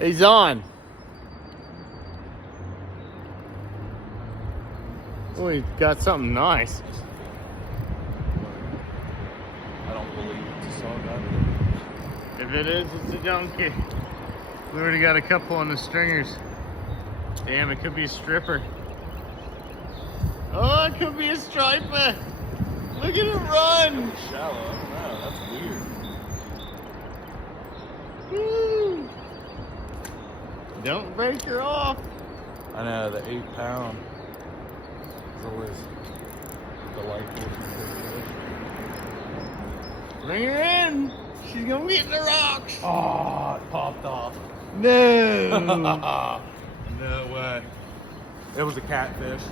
He's on. Oh, he got something nice. I don't believe it's a sawdust. If it is, it's a donkey. We already got a couple on the stringers. Damn, it could be a stripper. Oh, it could be a striper. Look at him run. It's shallow. I don't know. That's weird. Woo. Don't break her off. I know, the 8 pound is always delightful. Bring her in. She's gonna be in the rocks. Oh, it popped off. No. No way. It was a catfish.